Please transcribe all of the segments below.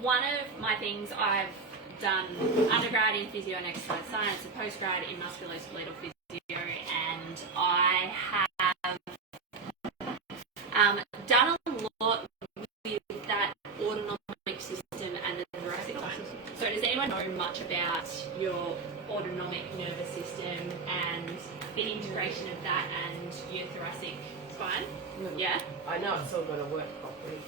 one of my things I've done undergrad in physio and exercise science, and postgrad in musculoskeletal physio, and I have done a lot with that autonomic system and the thoracic spine. So does anyone know much about your autonomic nervous system and the integration of that and your thoracic spine? Yeah? I know it's all going to work properly.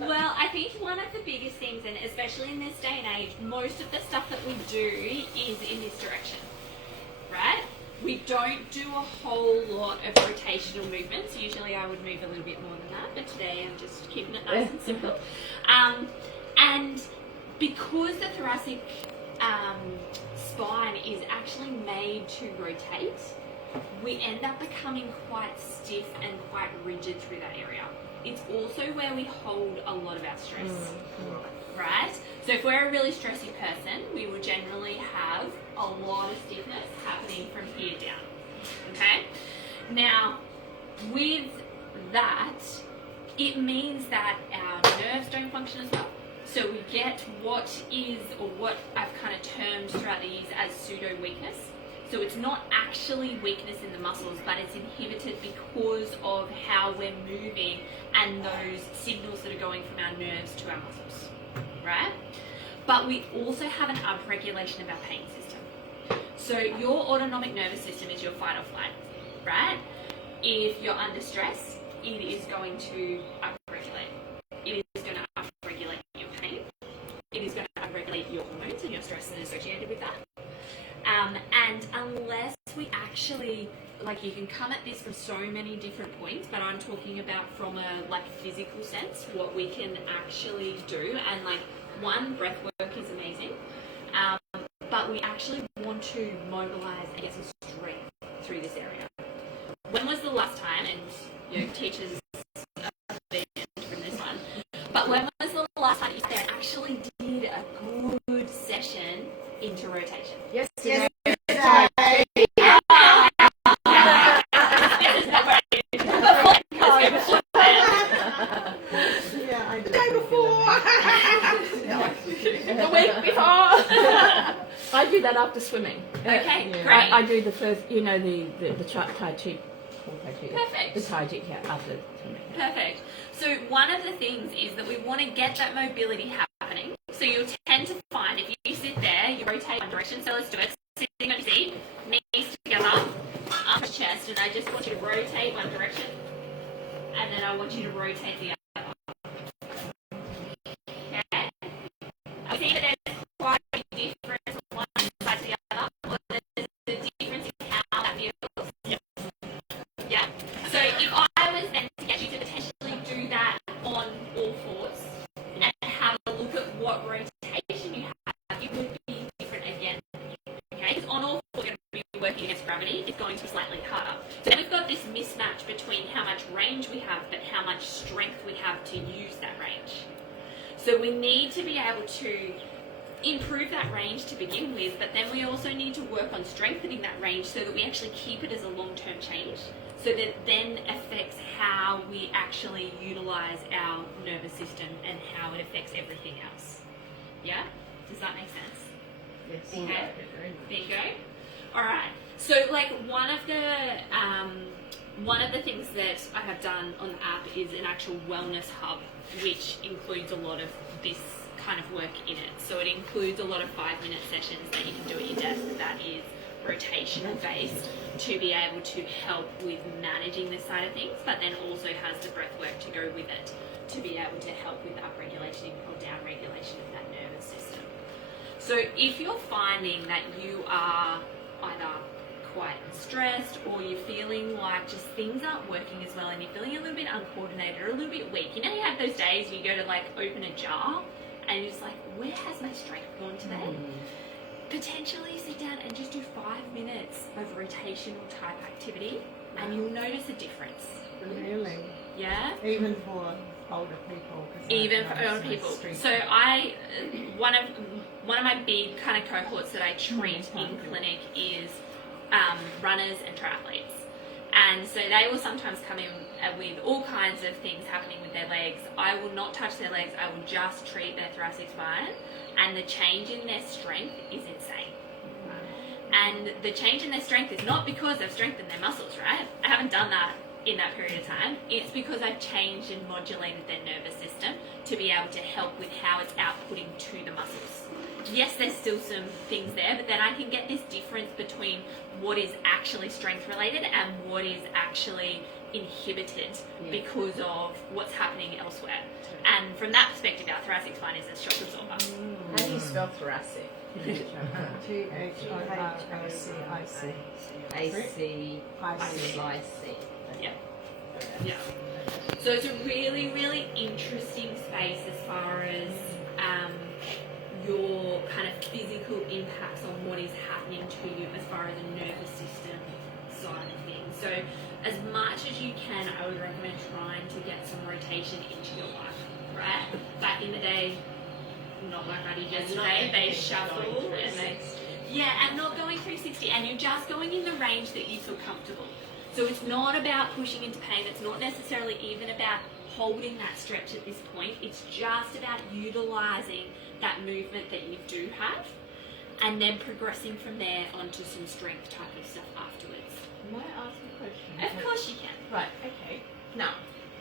Well, I think one of the biggest things, and especially in this day and age, most of the stuff that we do is in this direction, right? We don't do a whole lot of rotational movements. Usually I would move a little bit more than that, but today I'm just keeping it nice and simple. And because the thoracic spine is actually made to rotate, we end up becoming quite stiff and quite rigid through that area. It's also where we hold a lot of our stress, right? So if we're a really stressy person, we will generally have a lot of stiffness happening from here down, okay? Now, with that, it means that our nerves don't function as well. So we get what is, or what I've kind of termed throughout the years as pseudo-weakness. So it's not actually weakness in the muscles, but it's inhibited because of how we're moving and those signals that are going from our nerves to our muscles, right? But we also have an upregulation of our pain system. So your autonomic nervous system is your fight or flight, right? If you're under stress, it is going to upregulate. It is going to upregulate your pain. It is going to upregulate your hormones and your stress associated with that. And unless we actually, like, you can come at this from so many different points, but I'm talking about from a physical sense, what we can actually do. And one, breath work is amazing, but we actually want to mobilize and get some strength through this area. When was the last time, and teachers are banned from this one, but when was the last time you actually did a good session into rotation? Yesterday. The week before. I do that after swimming. Okay, great. I do the first, the Tai Chi. Perfect. The Tai Chi after swimming. Perfect. So one of the things is that we want to get that mobility happening. So you'll tend to find if you sit there, you rotate one direction. So let's do it. Sitting on your seat, knees together, arms chest, and I just want you to rotate one direction, and then I want you to rotate the other. Okay? I see that there's quite a difference from one side to the other, or there's a difference in how that feels. Yep. Yeah. So if I was then to get you to potentially do that on all fours and have a look at what rotation you have, it would be different again. Okay? Because on all fours, we're going to be working against gravity. It's going to be slightly harder. So then we've got this mismatch between how much range we have, but how much strength we have to use that range. So we need to be able to improve that range to begin with, but then we also need to work on strengthening that range so that we actually keep it as a long-term change, so that then affects how we actually utilize our nervous system and how it affects everything else. Yeah? Does that make sense? Yes. Okay. Bingo. All right. So one of the things that I have done on the app is an actual wellness hub, which includes a lot of this kind of work in it. So it includes a lot of 5-minute sessions that you can do at your desk that is rotational based to be able to help with managing this side of things, but then also has the breath work to go with it to be able to help with upregulation or downregulation of that nervous system. So if you're finding that you are either quite stressed or you're feeling like just things aren't working as well and you're feeling a little bit uncoordinated or a little bit weak, you know, you have those days you go to open a jar and you're just like, where has my strength gone today? Potentially sit down and just do 5 minutes of rotational type activity and you'll notice a difference. Really? Yeah? Even for older people? Even for older people. So one of my big kind of cohorts that I treat in clinic is runners and triathletes. And so they will sometimes come in with all kinds of things happening with their legs. I will not touch their legs, I will just treat their thoracic spine, and the change in their strength is insane. And the change in their strength is not because I've strengthened their muscles, right? I haven't done that in that period of time. It's because I've changed and modulated their nervous system to be able to help with how it's outputting to the muscles. Yes, there's still some things there, but then I can get this difference between what is actually strength related and what is actually inhibited because of what's happening elsewhere. And from that perspective, our thoracic spine is a shock absorber. How do you spell thoracic? THORACIC. A-C-I-C. Yeah. Yeah. So it's a really, really interesting space as far as your kind of physical impacts on what is happening to you as far as the nervous system side of things. So as much as you can, I would recommend trying to get some rotation into your life, right? Back in the day, not like I did yesterday, they shuffle and and not going 360, and you're just going in the range that you feel comfortable. So it's not about pushing into pain, it's not necessarily even about holding that stretch at this point, it's just about utilising that movement that you do have and then progressing from there onto some strength type of stuff afterwards. May I ask a question? Of course you can. Right, okay. Now,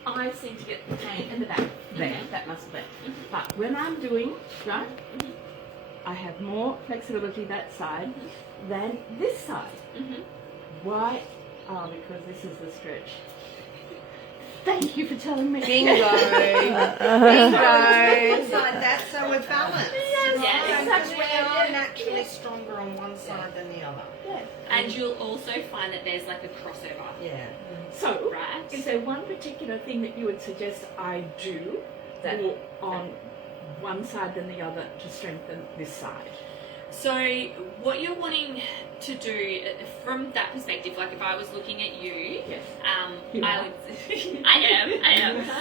I seem to get the pain in the back there, that muscle there. But when I'm doing, right, I have more flexibility that side than this side. Why? Oh, because this is the stretch. Thank you for telling me. Bingo. Bingo. Like that, so we're balanced. Yes, Because we are naturally stronger on one side than the other. Yes. And you'll also find that there's like a crossover. Yeah. So, Right. is there one particular thing that you would suggest I do that on one side than the other to strengthen this side? So what you're wanting to do from that perspective, like if I was looking at you, Yes. I would, I am.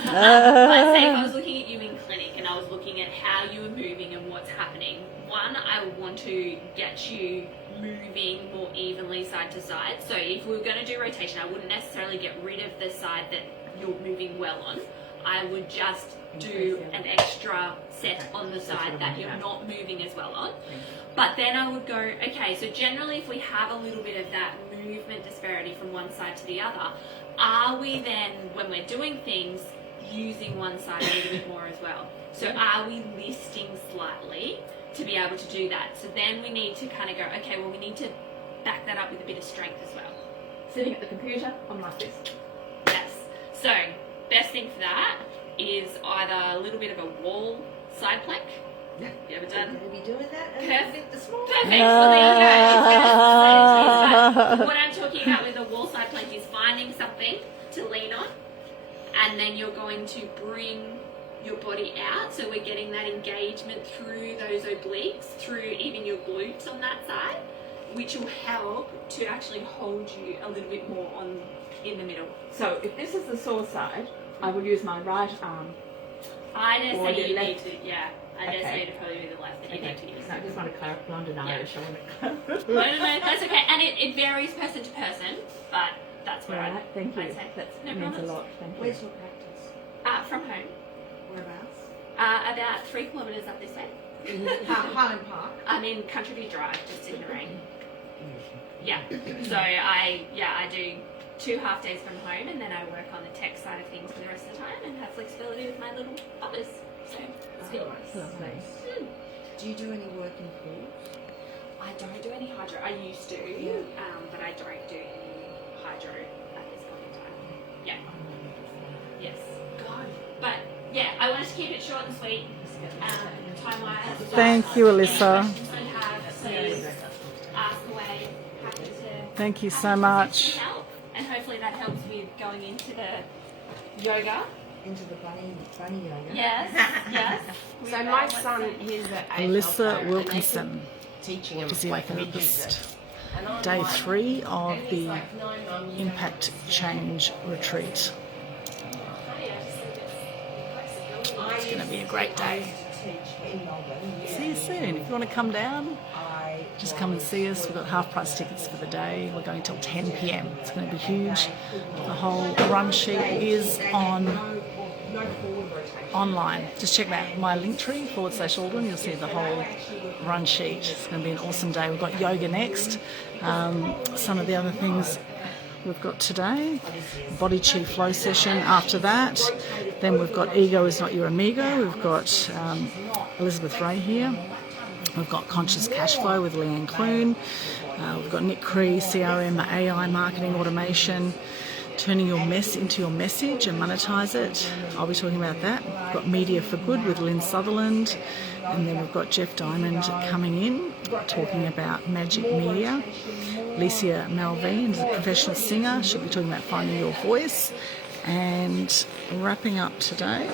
But say if I was looking at you in clinic and I was looking at how you were moving and what's happening, one, I would want to get you moving more evenly side to side. So if we were going to do rotation, I wouldn't necessarily get rid of the side that you're moving well on. I would just do an extra set on the side that you're not moving as well on. But then I would go, okay, so generally if we have a little bit of that movement disparity from one side to the other, are we then, when we're doing things, using one side a little bit more as well? So are we listing slightly to be able to do that? So then we need to kind of go, okay, well we need to back that up with a bit of strength as well. Sitting at the computer, I'm like this. Yes. So best thing for that is either a little bit of a wall side plank. Yeah. You ever done? We're going to be doing that a Perfect. little bit this morning. Perfect. Well, there you go. But what I'm talking about with a wall side plank is finding something to lean on, and then you're going to bring your body out. So we're getting that engagement through those obliques, through even your glutes on that side, which will help to actually hold you a little bit more on in the middle. So if this is the sore side, I will use my right arm. I dare Or say your you left. need to, I dare Okay. say it'd probably be the left that you need to use. No, I just want to clarify. London Irish. I want to No, that's okay. And it varies person to person, but that's where Right, thank you. I'd say. That No means a problems. lot. Thank you. Where's your practice? From home. Whereabouts? About 3 kilometres up this way. Highland Park. I'm in Country View Drive, just in the rain. Yeah. So I do 2 half days from home, and then I work on the tech side of things for the rest of the time, and have flexibility with my little others. So it's good. Lovely. Do you do any work in pools? I don't do any hydro. I used to, but I don't do any hydro at this point in time. Yeah. Yes. God. But yeah, I wanted to keep it short and sweet. Time-wise. Thank you, Alissa. Any questions you have, please ask away. Happy to. Thank you so happy to much. send some help. And hopefully that helps with going into the yoga. Into the bunny yoga? Yes. Yes. So my son, he's at Alissa Wilkinson, teaching him physiotherapist. Day 3 of the Impact Change Retreat. It's going to be a great day. See you soon. If you want to come down, just come and see us. We've got half price tickets for the day. We're going till 10 p.m. It's going to be huge. The whole run sheet is online. Just check that my linktr /Aldwyn. You'll see the whole run sheet. It's going to be an awesome day. We've got yoga next. Some of the other things we've got today, body chi flow session after that. Then we've got Ego is Not Your Amigo. We've got Elizabeth Ray here. We've got Conscious Cash Flow with Leanne Clune. We've got Nick Cree, CRM, AI, marketing automation, turning your mess into your message and monetize it. I'll be talking about that. We've got Media for Good with Lynn Sutherland. And then we've got Jeff Diamond coming in, talking about magic media. Alicia Malvine is a professional singer. She'll be talking about finding your voice. And wrapping up today,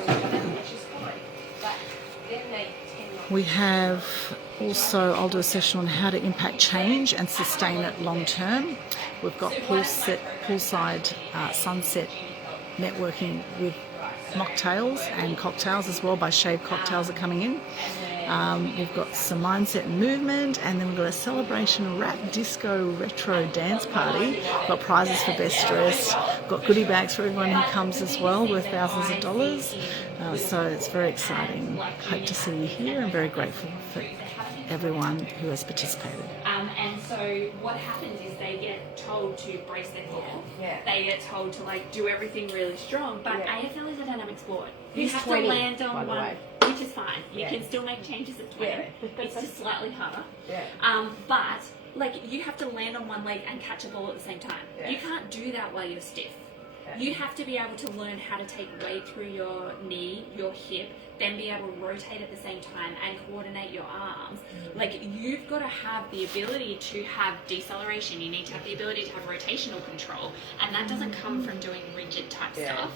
we have also, I'll do a session on how to impact change and sustain it long term. We've got poolside sunset networking with mocktails and cocktails as well, by Shave Cocktails are coming in. We've got some mindset and movement, and then we've got a celebration rap disco retro dance party. We've got prizes for best dressed. We've got goodie bags for everyone who comes as well, worth thousands of dollars. So it's very exciting. Hope to see you here. I'm very grateful for everyone who has participated. And so what happens is they get told to brace their core. Yeah. They get told to like do everything really strong. But AFL is a dynamic sport. You He's have 20, to land on by the one, way. which is fine. You can still make changes at 20. Yeah. It's just slightly harder. Yeah. But like you have to land on one leg and catch a ball at the same time. Yeah. You can't do that while you're stiff. You have to be able to learn how to take weight through your knee, your hip, then be able to rotate at the same time and coordinate your arms. Like, you've got to have the ability to have deceleration. You need to have the ability to have rotational control, and that doesn't come from doing rigid type stuff.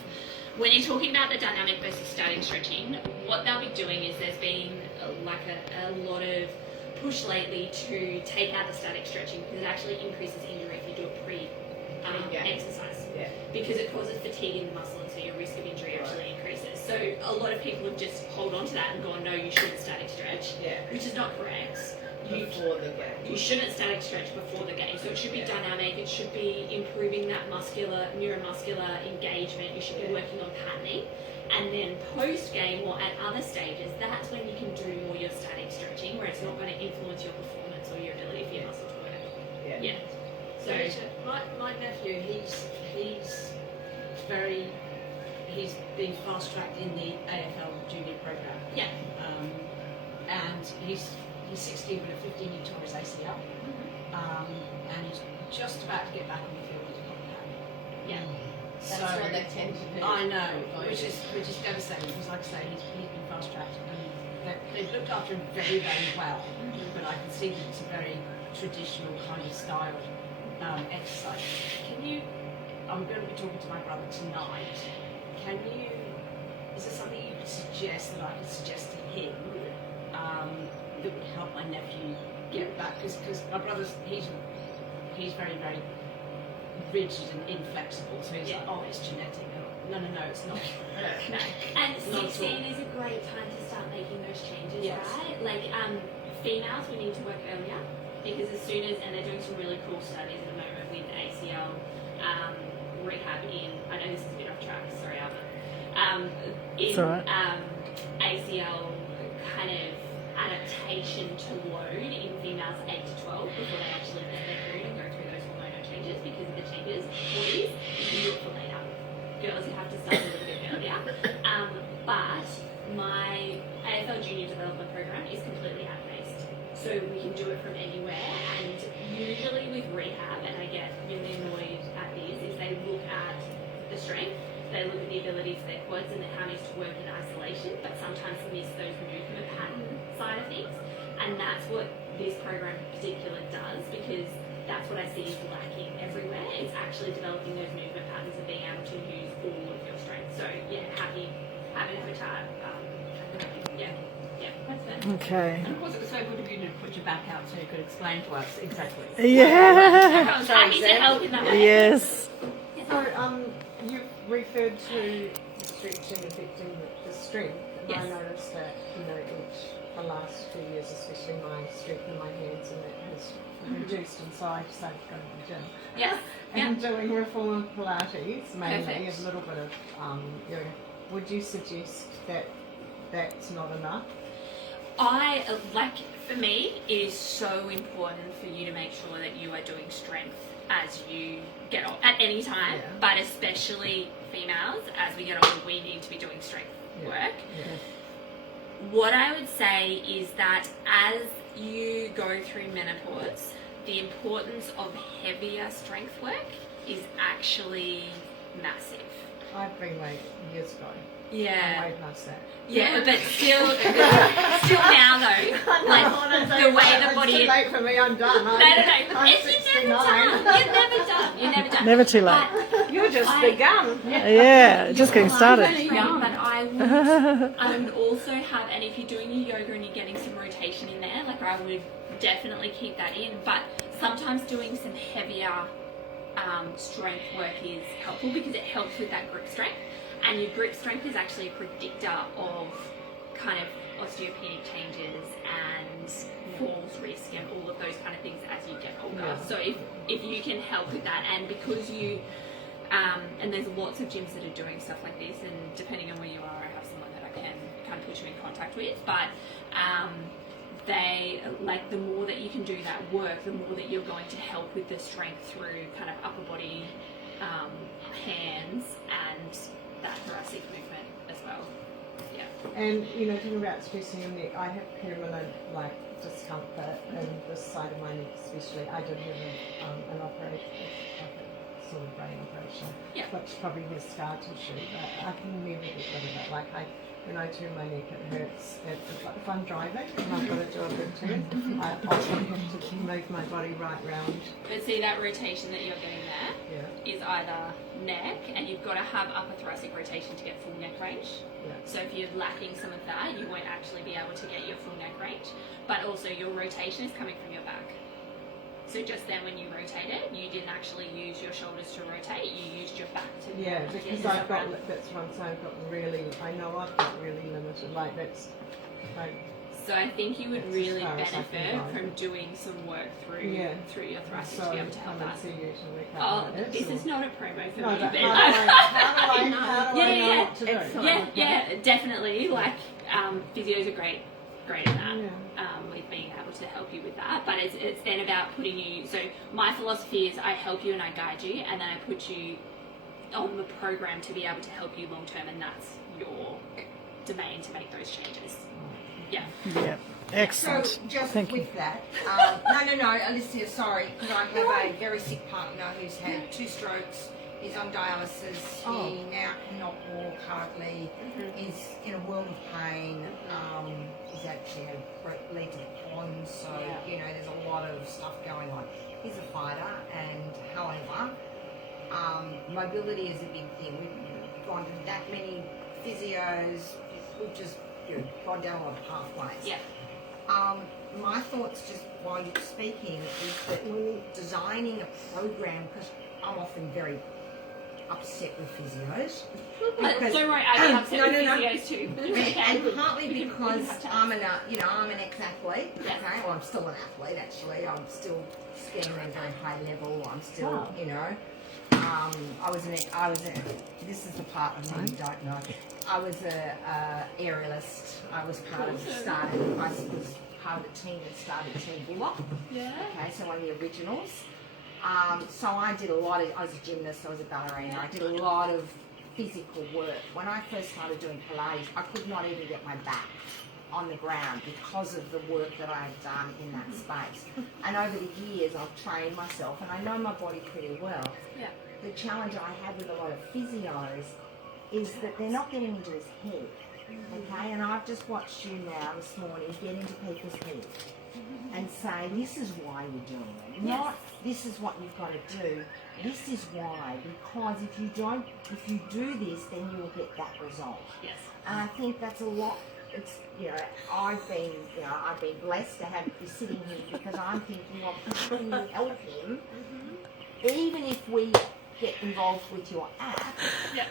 When you're talking about the dynamic versus static stretching, what they'll be doing is there's been like a lot of push lately to take out the static stretching, because it actually increases injury if you do it pre-exercise. Because it causes fatigue in the muscle, and so your risk of injury actually increases. So a lot of people have just hold on to that and gone, no, you shouldn't static stretch, which is not correct. Before the game. You shouldn't static stretch before the game. So it should be dynamic. It should be improving that neuromuscular engagement. You should be working on patterning. And then post-game or at other stages, that's when you can do more your static stretching, where it's not going to influence your performance or your ability for your muscle to work. So my nephew, he's been fast tracked in the AFL junior program. And he's 16, but at 15 he tore his ACL. And he's just about to get back on the field with a compound. That's what they tend to do. I know, which is devastating, because like I say, he's been fast tracked, and they've looked after him very, very well. But I can see that it's a very traditional kind of style exercise. I'm going to be talking to my brother tonight. Is there something you could suggest that I could suggest to him that would help my nephew get back? Because my brother's, he's very, very rigid and inflexible, so he's like, oh, it's genetic. No, it's not. No. And 16 is a great time to start making those changes, right? Like, females, we need to work earlier, because as soon as, and they're doing some really cool studies at the moment with ACL rehab in, I know this is a bit off track, sorry, Albert, ACL kind of adaptation to load in females 8 to 12 before they actually get their period and go through those hormonal changes, because of the changes. Boys, you can do it for later. Girls, you have to start a little bit earlier. But my AFL Junior Development Program is completely app-based. So we can do it from anywhere, and usually with rehab, and I get really annoyed at this, is they look at the strength, they look at the ability for their quads and how it needs to work in isolation, but sometimes miss those movement pattern side of things. And that's what this program in particular does, because that's what I see is lacking everywhere. It's actually developing those movement patterns and being able to use all of your strength. So happy to have a chat. That's fair. Okay. And of course, it was so good of you to put your back out so you could explain to us exactly. Yeah. I was happy to help in that way. Yes. So, you've referred to stretching affecting the strength, and I noticed that, each the last few years, especially my strength in my hands, and that has reduced, and so I decided to go to the gym. Yes. And doing reformer Pilates, mainly, Perfect. a little bit of yoga. Would you suggest that that's not enough? For me, it is so important for you to make sure that you are doing strength as you get older, at any time, Yeah. but especially females, as we get older, we need to be doing strength Yeah. work. Yeah. What I would say is that as you go through menopause, the importance of heavier strength work is actually massive. I've been late years ago. Yeah. I'm way past that. Yeah, but still now though, like the way the body It's too late for me, I'm done. No. I'm You're 69. never done. Never too late. But You're just I- begun. Yeah, just getting started. But I would also have, and if you're doing your yoga and you're getting some rotation in there, like I would definitely keep that in. But sometimes doing some heavier strength work is helpful because it helps with that grip strength. And your grip strength is actually a predictor of kind of osteopenic changes and falls risk and all of those kind of things as you get older. Yeah. So if you can help with that, and because you and there's lots of gyms that are doing stuff like this, and depending on where you are, I have someone that I can kind of put you in contact with, but they, like, the more that you can do that work, the more that you're going to help with the strength through kind of upper body, hands, and that thoracic movement as well. Yeah. And talking about stressing your neck, I have permanent discomfort in this side of my neck, especially. I did have an operation, like a sort of brain operation, Yeah. which probably has scar tissue, but I can never get rid of it. Like when I turn my neck, it hurts. If I'm driving and I've got to do a big turn, I often have to move my body right round. But see, that rotation that you're getting there Yeah. is either neck, and you've got to have upper thoracic rotation to get full neck range. Yeah. So if you're lacking some of that, you won't actually be able to get your full neck range. But also your rotation is coming from your back. So just then when you rotated, you didn't actually use your shoulders to rotate, you used your back to Yeah, to get because yourself I've got, around. that's what I'm saying, I've got really limited, So I think you would That's really as far as I can benefit go. from doing some work through Yeah. through your thoracic so to be able to help come and that. see you to work Oh, out like this is not a promo for No, me, but but how do I Yeah, know what to do? yeah, definitely. Like physios are great at that. Yeah. With being able to help you with that, but it's then about putting you. So my philosophy is I help you and I guide you, and then I put you on the program to be able to help you long term, and that's your domain to make those changes. Yeah. Yeah, excellent. So just Thank you. with that, no, Alissa, sorry, because I have a very sick partner who's had 2 strokes. He's on dialysis. Oh. He now cannot walk hardly. He's in a world of pain. He's actually had a leg to the pond, so there's a lot of stuff going on. He's a fighter, and however, mobility is a big thing. We've gone to that many physios. We've just gone down a lot of pathways. Yeah. My thoughts, just while you're speaking, is that when designing a program, because I'm often very upset with physios. Because- So right, I get upset No, with no, no. physios too. and partly because I'm an ex-athlete. Yes. Okay, well, I'm still an athlete actually. I'm still skiing at a very high level. I'm still, this is the part of me you don't know. I was a aerialist. I was part of I was part of the team that started Team Buller. Yeah. Okay, so one of the originals. So I did a lot of, I was a gymnast, I was a ballerina, I did a lot of physical work. When I first started doing Pilates, I could not even get my back on the ground because of the work that I had done in that space. And over the years, I've trained myself, and I know my body pretty well. Yeah. The challenge I have with a lot of physios is that they're not getting into his head. Okay, and I've just watched you now this morning get into people's heads and say, this is why you're doing it. Not, this is what you've got to do. This is why, because if you do this, then you will get that result. Yes. And I think that's a lot. It's, I've been blessed to have you sitting here because I'm thinking of how can you help him, even if we get involved with your app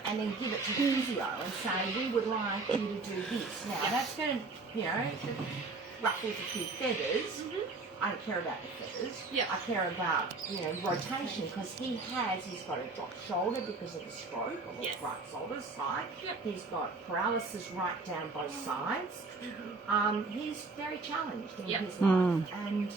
and then give it to the physio and say, we would like you to do this. Now, that's going to, ruffles a few feathers. I don't care about the feathers. Yeah. I care about, rotation, because he's got a dropped shoulder because of the stroke on the Yes. right shoulder side. Yep. He's got paralysis right down both sides. He's very challenged in Yep. his life, and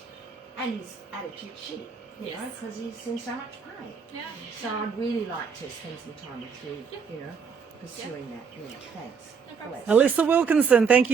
his attitude shitty, Yes. because he's in so much pain. Yeah. So I'd really like to spend some time with you, Yep. pursuing that. Yeah, thanks. No problem. Bless. Alissa Wilkinson, thank you.